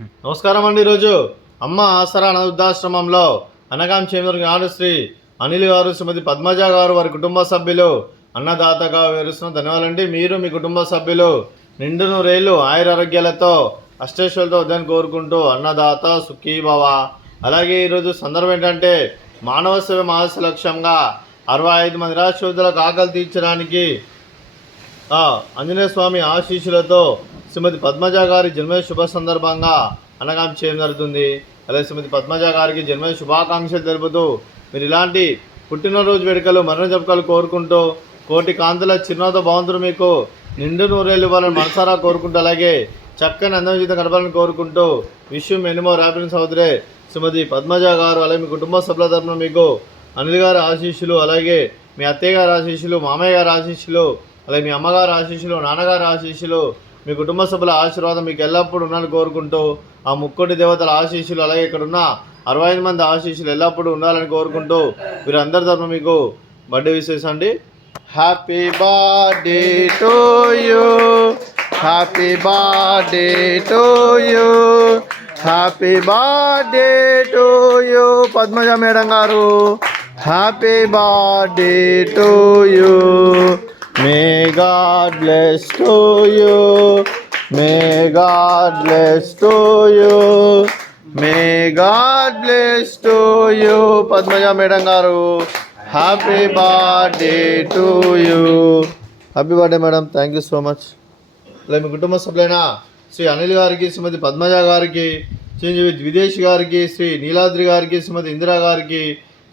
నమస్కారం అండి. ఈరోజు అమ్మ ఆసరా అనాథాశ్రమంలో అనగాం చేమూరు శ్రీ అనిల్ గారు, శ్రీమతి పద్మజ గారు, వారి కుటుంబ సభ్యులు అన్నదాతగా వివరిస్తున్న ధన్యవాదాలండి. మీరు మీ కుటుంబ సభ్యులు నిండు నూరేళ్లు ఆయురారోగ్యాలతో అష్టేశ్వరులతో ఉదయం కోరుకుంటూ అన్నదాత సుఖీభవ. అలాగే ఈరోజు సందర్భం ఏంటంటే మానవ సేవ మహర్షి లక్ష్యంగా 65 మంది నిరాశ్రితులకు ఆకలి తీర్చడానికి ఆంజనేయ స్వామి ఆశీస్సులతో శ్రీమతి పద్మజ గారి జన్మదిన శుభ సందర్భంగా అనగాం చేయడం జరుగుతుంది. అలాగే శ్రీమతి పద్మజ గారికి జన్మదిన శుభాకాంక్షలు తెలుపుతూ మీరు ఇలాంటి పుట్టినరోజు వేడుకలు మరణ జపకాలు కోరుకుంటూ కోటి కాంతుల చిరునవ్వుతో భగవంతుడు మీకు నిండు నూరేళ్ళు ఇవ్వాలని మనసారా కోరుకుంటూ అలాగే చక్కని అందం జీవితం గడపాలని కోరుకుంటూ విషయం ఎన్నో హ్యాపీనెస్ అవుతురే శ్రీమతి పద్మజ గారు అలాగే మీ కుటుంబ సభ్యుల తరఫున మీకు అనిల్ గారి ఆశీస్సులు, అలాగే మీ అత్తయ్య గారి ఆశీస్సులు, మామయ్య గారి ఆశీస్సులు, అలాగే మీ అమ్మగారి ఆశీస్సులు, నాన్నగారి ఆశీస్సులు, మీ కుటుంబ సభ్యుల ఆశీర్వాదం మీకు ఎల్లప్పుడూ ఉండాలని కోరుకుంటూ ఆ ముక్కోటి దేవతల ఆశీస్సులు అలాగే ఇక్కడ ఉన్న 65 మంది ఆశీస్సులు ఎల్లప్పుడూ ఉండాలని కోరుకుంటూ వీరందరి తరఫున మీకు బర్త్డే విషెస్ అండి. Happy birthday to you, happy birthday to you, happy birthday to you Padmaja madam గారు, happy birthday to you. May God bless to you, may God bless to you, may God bless to you Padmaja madam గారు, happy birthday to you. Happy birthday madam, thank you so much. అలాగే మీ కుటుంబ సభ్యులైన శ్రీ అనిల్ గారికి, శ్రీమతి పద్మజ గారికి, చిరంజీవి విదేశ్ గారికి, శ్రీ నీలాద్రి గారికి, శ్రీమతి ఇందిరా గారికి,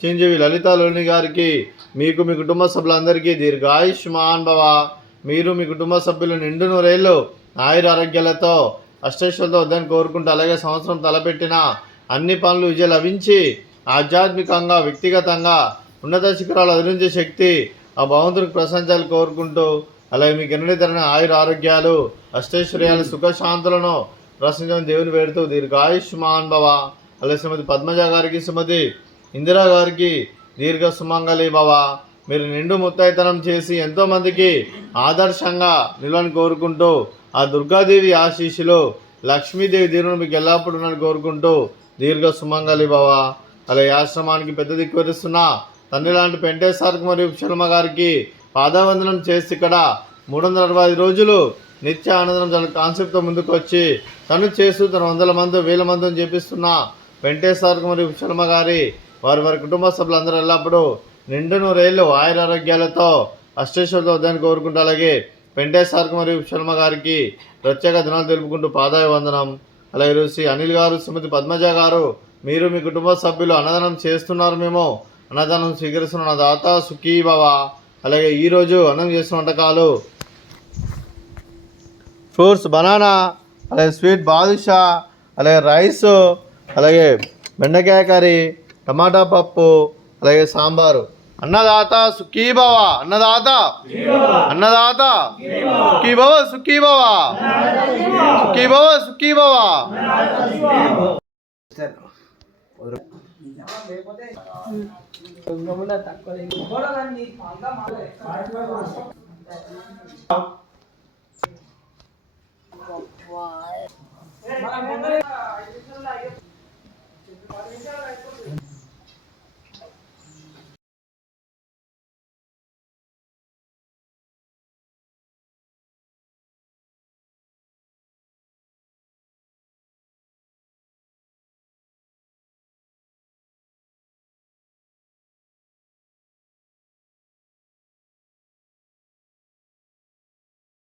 చిరంజీవి లలితా లోని గారికి, మీకు మీ కుటుంబ సభ్యులందరికీ దీర్ఘాయుష్మాన్ భవ. మీరు మీ కుటుంబ సభ్యులు నిండు నూరేళ్ళు ఆయుర ఆరోగ్యాలతో అష్టైశ్వర్యాలతో వద్దని కోరుకుంటూ అలాగే సంవత్సరం తలపెట్టిన అన్ని పనులు విజయం లభించి ఆధ్యాత్మికంగా వ్యక్తిగతంగా ఉన్నత శిఖరాలు అధిరించే శక్తి ఆ భగవంతుడికి ప్రశంసాలు కోరుకుంటూ అలాగే మీకు ఎన్నడైన ఆయుర ఆరోగ్యాలు అష్టైశ్వర్యాలు సుఖశాంతులను ప్రశంసని దేవుని వేడుతూ దీర్ఘాయుష్మాన్ భవ. అలాగే శ్రీమతి పద్మజ గారికి, శ్రీమతి ఇందిరా గారికి దీర్ఘ సుమంగళి భవ. మీరు నిండు ముత్తైతనం చేసి ఎంతోమందికి ఆదర్శంగా నిలవని కోరుకుంటూ ఆ దుర్గాదేవి ఆశీస్సులు లక్ష్మీదేవి దీవుని మీకు ఎల్లప్పుడూ ఉన్నారని కోరుకుంటూ దీర్ఘ సుమంగళి భవ. అలాగే ఆశ్రమానికి పెద్ద దిక్కు వరిస్తున్న తండ్రి లాంటి పెంటేశ్వర్కి మరియు శర్మ గారికి పాదవందనం చేసి ఇక్కడ 365 రోజులు నిత్య ఆనందం తన కాన్సెప్ట్తో ముందుకు వచ్చి తను చేస్తూ తన 100 మంది 1000 మందిని చేపిస్తున్న పెంటేశ్వర్కి మరియు శర్మ గారి వారి కుటుంబ సభ్యులందరూ ఎల్లప్పుడూ నిండు నూరేళ్ళు ఆయుర ఆరోగ్యాలతో అష్టేశ్వరులతో వద్దని కోరుకుంటూ అలాగే పెంటేశ్వర్కి మరియు శర్మ గారికి ప్రత్యేక దినాలు తెలుపుకుంటూ పాదాయ వందనం. అలాగే శ్రీ అనిల్ గారు, శ్రీమతి పద్మజ గారు, మీరు మీ కుటుంబ సభ్యులు అన్నదానం చేస్తున్నారు, మేము అన్నదానం స్వీకరిస్తున్న దాత సుఖీభవ. అలాగే ఈరోజు అన్నం చేస్తున్న వంటకాలు ఫ్రూట్స్ బనానా, అలాగే స్వీట్ బాదుషా, అలాగే రైస్, అలాగే బెండకాయ కర్రీ, టమాటా పప్పు, అలాగే సాంబారు. అన్నదాత సుఖీభవ, అన్నదాత అన్నదాత సుఖీభవ, సుఖీభవ సుఖీభవ, సుఖీభవ. తక్కువ